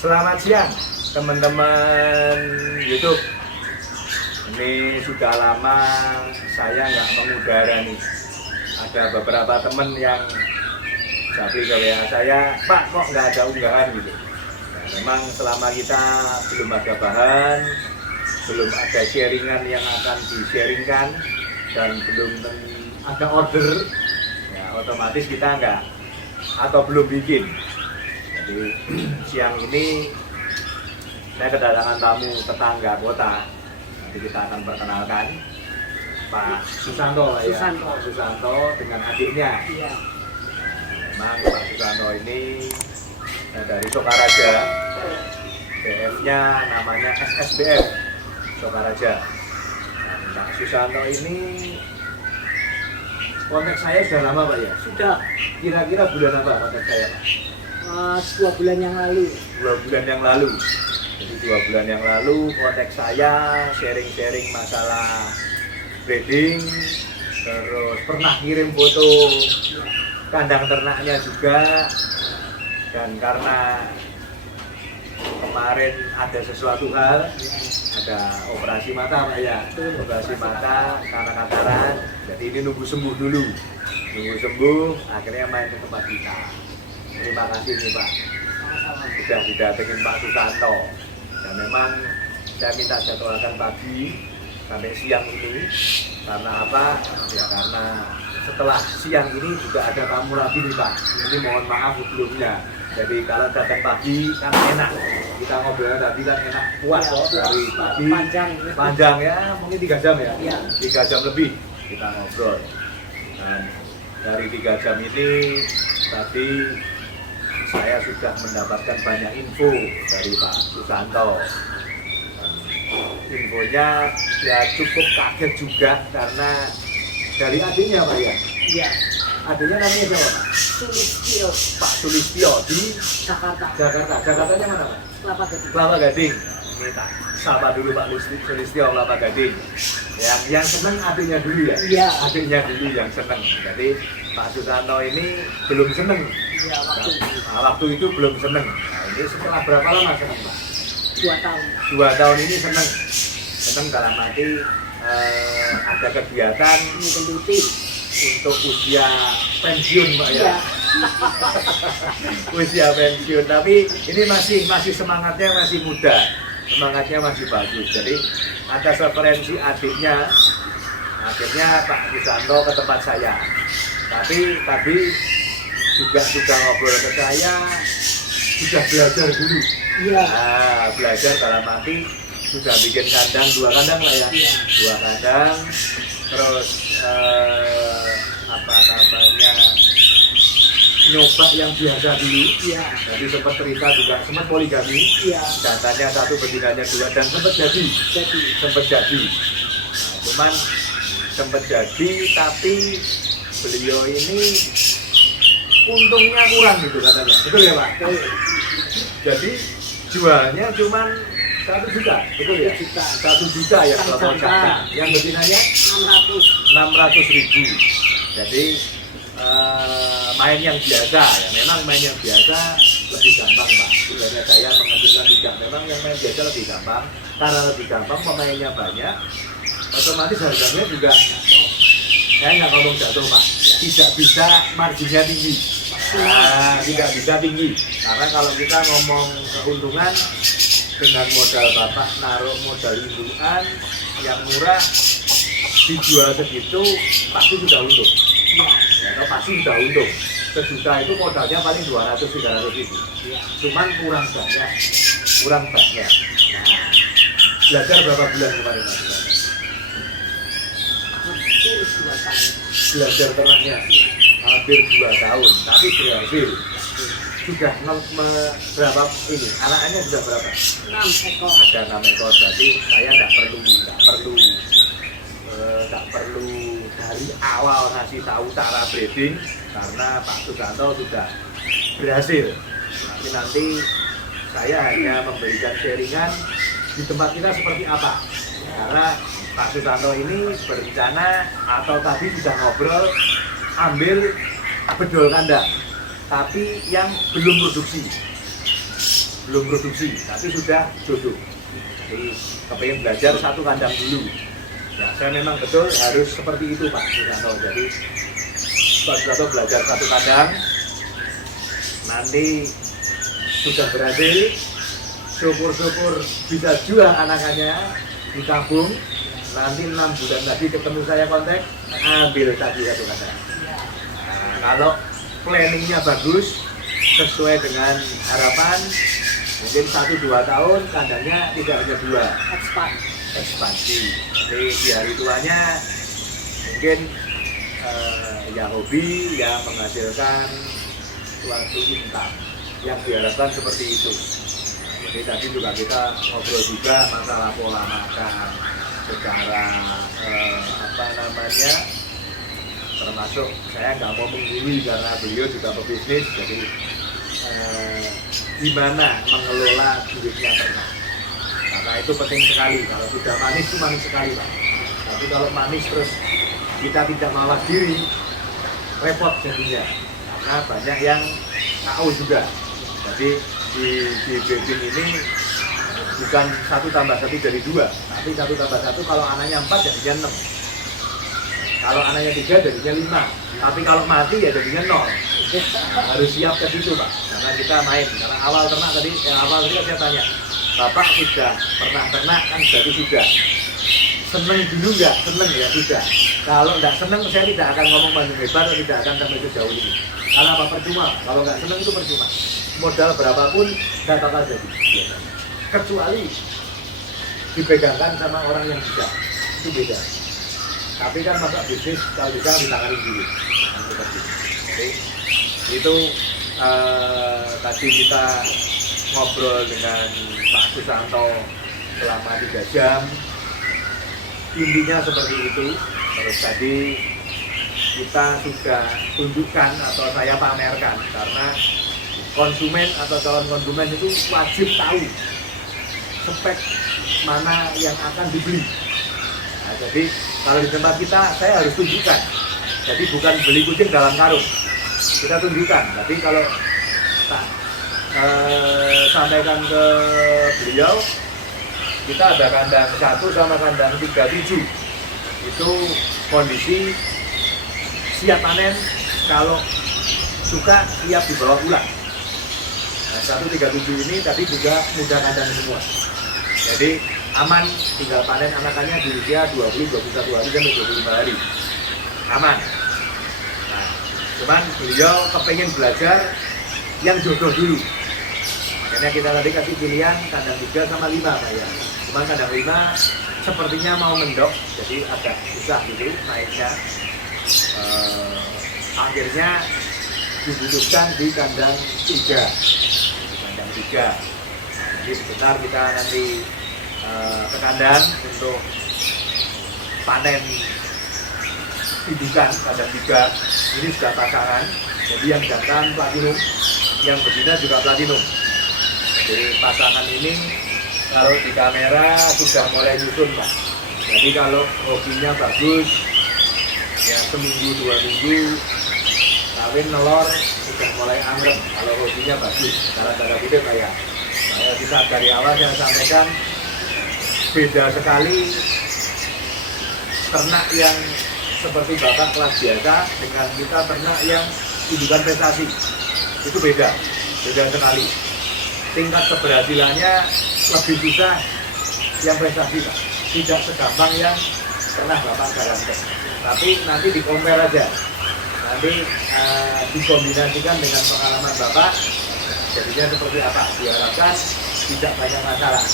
Selamat siang teman-teman YouTube. Ini sudah lama saya nggak mengudara nih. Ada beberapa teman yang jadi ke WA saya, Pak kok nggak ada unggahan gitu. Nah, memang selama kita belum ada bahan, belum ada sharingan yang akan di-sharingkan, dan belum ada order, ya otomatis kita nggak atau belum bikin. Jadi siang ini saya kedatangan tamu tetangga kota. Nanti kita akan perkenalkan Pak Susanto, ya. Pak Susanto dengan adiknya. Iya. Memang Pak Susanto ini dari Sokaraja, BM-nya namanya SSBM Sokaraja. Dan Pak Susanto ini kontak saya sudah lama Pak ya? Sudah Kira-kira bulan apa kontak saya Pak? 2 bulan yang lalu. 2 bulan yang lalu. Jadi 2 bulan yang lalu kontak saya sharing-sharing masalah breeding, terus pernah kirim foto kandang ternaknya juga. Dan karena kemarin ada sesuatu hal, ada operasi mata Pak ya, operasi mata karena kataran, jadi ini nunggu sembuh dulu, nunggu sembuh akhirnya main ke tempat kita. Terima kasih nih Pak, sudah didatengin Pak Susanto. Dan memang saya minta jadwalkan pagi sampai siang ini. Karena apa? Ya karena setelah siang ini juga ada tamu lagi nih Pak. Jadi mohon maaf sebelumnya. Jadi kalau datang pagi kan enak. Kita ngobrol tadi kan enak, puas kok dari pagi. Panjang ya, mungkin 3 jam ya? Iya. 3 jam lebih kita ngobrol. Dan dari 3 jam ini tadi saya sudah mendapatkan banyak info dari Pak Susanto. Infonya ya cukup kaget juga karena dari adiknya Pak ya? Iya. Adiknya namanya siapa Pak? Sulistyo. Pak Sulistyo di Jakarta. Jakartanya mana Pak? Kelapa Gading. Kelapa Gading. Ini tak sapa dulu Pak Sulistyo Kelapa Gading. Yang seneng adiknya dulu ya? Iya. Adiknya dulu yang seneng. Jadi Pak Susanto ini belum seneng. Iya, Waktu itu belum seneng. Nah, ini setelah berapa lama seneng Pak? 2 tahun. 2 tahun ini seneng. Seneng dalam arti ada kegiatan Menggeluti. untuk usia pensiun Pak ya. Iya. Usia pensiun, tapi ini masih semangatnya masih muda, semangatnya masih bagus. Jadi ada referensi adiknya, akhirnya Pak Susanto ke tempat saya. Tapi tadi juga ngobrol ke saya, sudah belajar dulu. Iya. Nah, belajar dalam arti sudah bikin kandang, 2 kandang lah ya. Iya. 2 kandang, terus apa namanya, nyoba yang biasa dulu. Iya. Jadi sempat cerita juga, sempat poligami. Iya. Jantannya 1, betinanya 2, dan sempat jadi. Nah, cuman sempat jadi, tapi beliau ini untungnya kurang gitu katanya. Betul ya Pak? Jadi jualnya cuman 1 juta, betul ya? 1 juta ya kalau jantan. Yang betinanya 600.000. Jadi main yang biasa ya, memang main yang biasa lebih gampang Pak. Sebenarnya saya mengajukan tidak, memang yang main biasa lebih gampang. Karena lebih gampang, pemainnya banyak, otomatis harganya juga, saya nggak ngomong jatuh Pak, tidak bisa marginnya tinggi. Nah, tidak bisa tinggi. Karena kalau kita ngomong keuntungan, dengan modal Bapak naruh modal indukan yang murah, dijual segitu pasti sudah untung. Ya, pasti sudah untung. 1 juta itu modalnya paling 200-300 ribu. Cuman kurang banyak. Nah, belajar berapa bulan kemarin Pak? Hampir 2 tahun. Belajar ternaknya hampir 2 tahun, tapi berhasil. Sudah berapa ini? Anaknya sudah berapa? 6 ekor. Ada 6 ekor, berarti saya nggak perlu dari awal ngasih tahu cara breeding karena Pak Susanto sudah berhasil. Tapi nanti saya hanya memberikan sharingan di tempat kita seperti apa. Karena Pak Susanto ini berencana atau tadi sudah ngobrol ambil bedol kandang, tapi yang belum produksi. belum produksi, tapi sudah jodoh. Jadi kepengen belajar satu kandang dulu. Ya, saya memang betul harus seperti itu Pak Susanto. Jadi Pak Susanto belajar satu kandang, nanti sudah berhasil, syukur-syukur bisa jual anakannya, ditabung, nanti 6 bulan lagi ketemu saya kontak, ambil tadi satu kandang. Nah, kalau planningnya bagus, sesuai dengan harapan, mungkin 1-2 tahun kandangnya tidak hanya 2, ekspansi. Jadi di hari tuanya mungkin ya hobi, ya menghasilkan suatu income yang diharapkan seperti itu. Jadi tadi juga kita ngobrol juga masalah pola makan secara termasuk saya nggak mau menggurui karena beliau juga pebisnis, jadi gimana mengelola duitnya ternak. Karena itu penting sekali. Kalau sudah manis itu manis sekali Pak. Tapi kalau manis terus kita tidak mawas diri, repot jadinya. Karena banyak yang tahu juga. Jadi di breeding ini bukan 1+1 jadi 2, tapi 1+1 kalau anaknya 4 jadinya 6. Kalau anaknya 3 jadinya 5. Tapi kalau mati ya jadinya 0. Nah, harus siap ke situ Pak. Karena kita main. Karena awal ternak tadi, awal tadi saya tanya, Bapak sudah pernah ternak kan berarti sudah. Seneng dulu nggak? Seneng ya sudah. Kalau nggak seneng saya tidak akan ngomong panjang lebar, tidak akan sampai sejauh ini. Karena apa? Percuma. Kalau nggak seneng itu percuma. Modal berapapun nggak bakal jadi. Kecuali dipegangkan sama orang yang bisa, itu beda. Tapi kan masa bisnis kalau bisa ditangani dulu. Jadi itu tadi kita ngobrol dengan Pak Susanto selama 3 jam. Intinya seperti itu. Terus tadi kita sudah tunjukkan atau saya pamerkan karena konsumen atau calon konsumen itu wajib tahu spek mana yang akan dibeli. Nah, jadi kalau di tempat kita saya harus tunjukkan. Jadi bukan beli kucing dalam karung. Kita tunjukkan. Tapi kalau sampaikan ke beliau, kita ada kandang 1 sama kandang 37. Itu kondisi siap panen, kalau suka siap dibawa pulang. Nah, 137 ini tadi juga mudah kandang semua. Jadi aman, tinggal panen anakannya di usia 20-21 hari sampai 25 hari. Aman. Nah, cuman beliau kepengen belajar yang jodoh dulu. Makanya kita tadi kasih pilihan kandang 3 sama 5 Pak ya. Cuman kandang 5 sepertinya mau mendok, jadi agak susah gitu naiknya. Akhirnya dibutuhkan di kandang 3. Kandang 3. Jadi sebentar kita nanti ke kandang untuk panen indukan kandang 3. Ini sudah pasangan. Jadi yang jantan platinum, yang betina juga platinum. Jadi pasangan ini kalau di kamera sudah mulai nyusun Pak. Jadi kalau hobinya bagus, ya seminggu 2 minggu kawin nelor sudah mulai angrem. Kalau hobinya bagus, cara tanda kutip kayak saya bisa dari awal saya sampaikan beda sekali ternak yang seperti Bapak kelas biasa dengan kita ternak yang indukan prestasi. Itu beda sekali. Tingkat keberhasilannya lebih susah yang prestasi Pak. Tidak segampang yang pernah Bapak garanti. Tapi nanti di-compare aja. Nanti dikombinasikan dengan pengalaman Bapak. Jadinya seperti apa? Diharapkan tidak banyak masalah.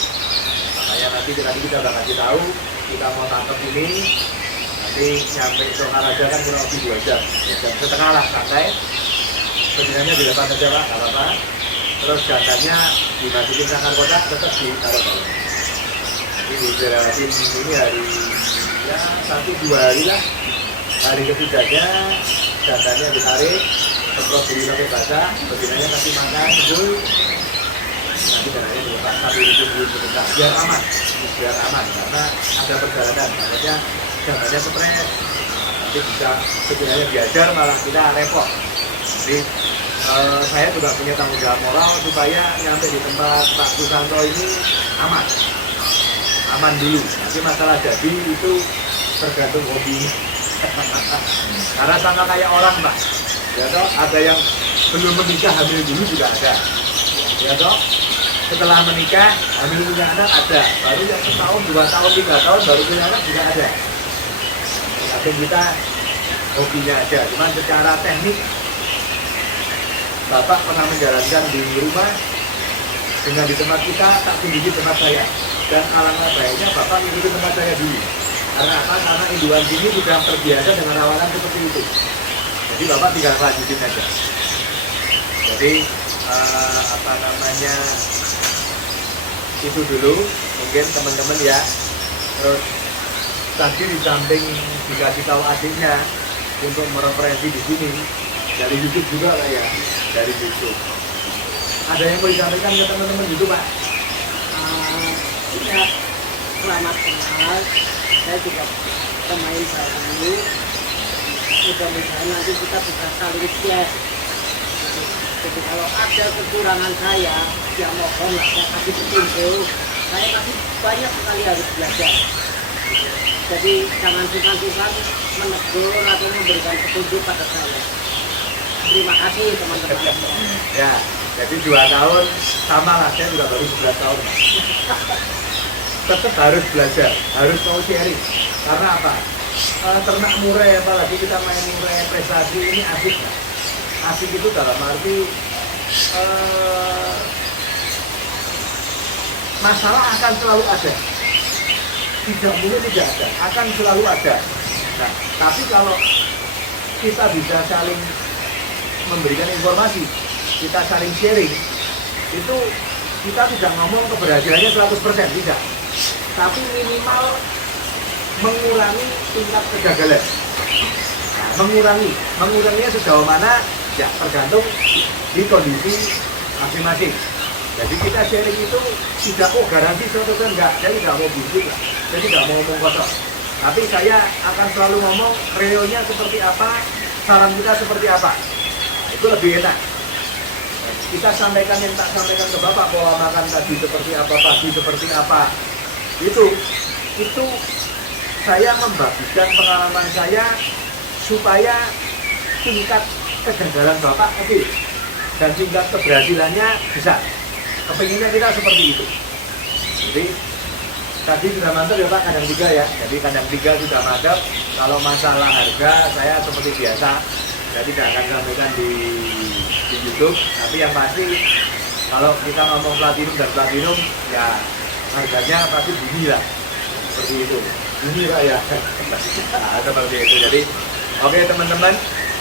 Makanya nanti kita bakal kasih tahu, kita mau tangkap ini. Nanti sampai Sokaraja kan kurang lebih 2 jam. 2 jam setengah lah santai. Sebenarnya di depan aja Pak, nggak apa-apa. Terus gandanya dimasukin sangkar kotak, tetap ditaruh bawah. Jadi diberatin ini hari ya 1-2 hari lah. Hari ketiganya gandanya ditarik, semprot dulu pakai basah, betinanya kasih makan full. Nanti gandanya dilepas 1 dulu sebentar, biar aman karena ada perjalanan. Makanya gandanya stres, nanti bisa sebenarnya diajar malah kita repot. Jadi saya juga punya tanggung jawab moral supaya nyampe di tempat Pak Susanto ini aman dulu. Nanti masalah jadi itu tergantung hobi. Karena sama kayak orang Pak, ya toh, ada yang belum menikah hamil dulu juga ada, ya toh. Setelah menikah hamil punya anak ada, baru yang setahun, 2 tahun, 3 tahun baru punya anak juga ada. Tapi kita hobinya aja, cuman secara teknik Bapak pernah menjalankan di rumah dengan di tempat kita, tak tinggi tempat saya. Dan alangkah baiknya Bapak ikuti tempat saya dulu. Karena apa? Karena induan sini sudah terbiasa dengan awalan seperti itu. Jadi Bapak tinggal lanjutin aja. Jadi itu dulu mungkin teman-teman ya. Terus tadi di samping dikasih tahu adiknya untuk mereferensi di sini dari YouTube juga lah ya, dari YouTube. Ada yang mau disampaikan ke teman-teman gitu Pak? Ya, selamat kenal. Saya juga pemain baru. Mudah-mudahan nanti kita bisa saling share. Jadi kalau ada kekurangan saya, ya mohonlah saya kasih petunjuk. Saya masih banyak sekali harus belajar. Jadi jangan sungkan-sungkan menegur atau memberikan petunjuk pada saya. Terima kasih teman-teman. Ya, jadi 2 tahun sama lah, saya juga baru 11 tahun. Tetap harus belajar, harus mau sharing. Karena apa? Ternak murai, apalagi kita main murai prestasi ini asik. Asik itu dalam arti masalah akan selalu ada. Tidak mungkin tidak ada, akan selalu ada. Nah, tapi kalau kita bisa saling memberikan informasi, kita saling sharing, itu kita tidak ngomong keberhasilannya 100%, tidak. Tapi minimal mengurangi tingkat kegagalan. Nah, menguranginya sejauh mana ya tergantung di kondisi masing-masing. Jadi kita sharing itu tidak garansi 100% enggak, saya tidak mau busuk, saya tidak mau ngomong kosong. Tapi saya akan selalu ngomong realnya seperti apa, saran kita seperti apa. Nah, itu lebih enak. Kita sampaikan yang tak sampaikan ke Bapak, pola makan tadi seperti apa, pagi seperti apa. Itu saya membagikan pengalaman saya supaya tingkat kegagalan Bapak kecil dan tingkat keberhasilannya besar. Kepinginnya kita seperti itu. Jadi tadi sudah mantap ya Pak, kandang 3 ya. Jadi kandang 3 sudah mantap. Kalau masalah harga saya seperti biasa, saya tidak akan sampaikan di YouTube. Tapi yang pasti kalau kita ngomong platinum dan platinum ya harganya pasti bunyi lah. Seperti itu. Bunyi Pak ya. Nah, seperti itu. Jadi oke teman-teman,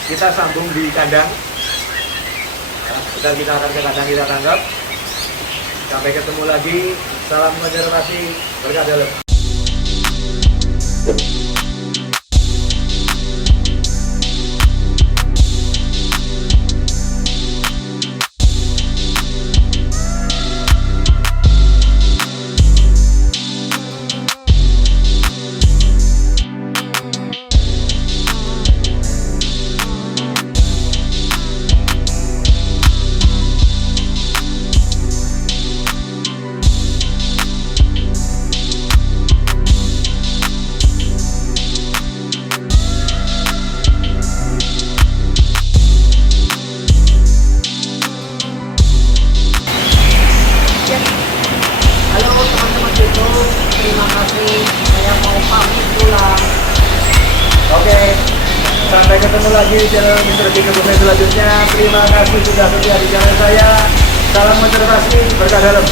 kita sambung di kandang. Nah, kita akan ke kandang kita tanggap. Sampai ketemu lagi. Salam konservasi. Berkah dalam. Sampai ketemu lagi di channel Mr. Big selanjutnya. Terima kasih sudah setia di channel saya. Salam konservasi, berkah dalam.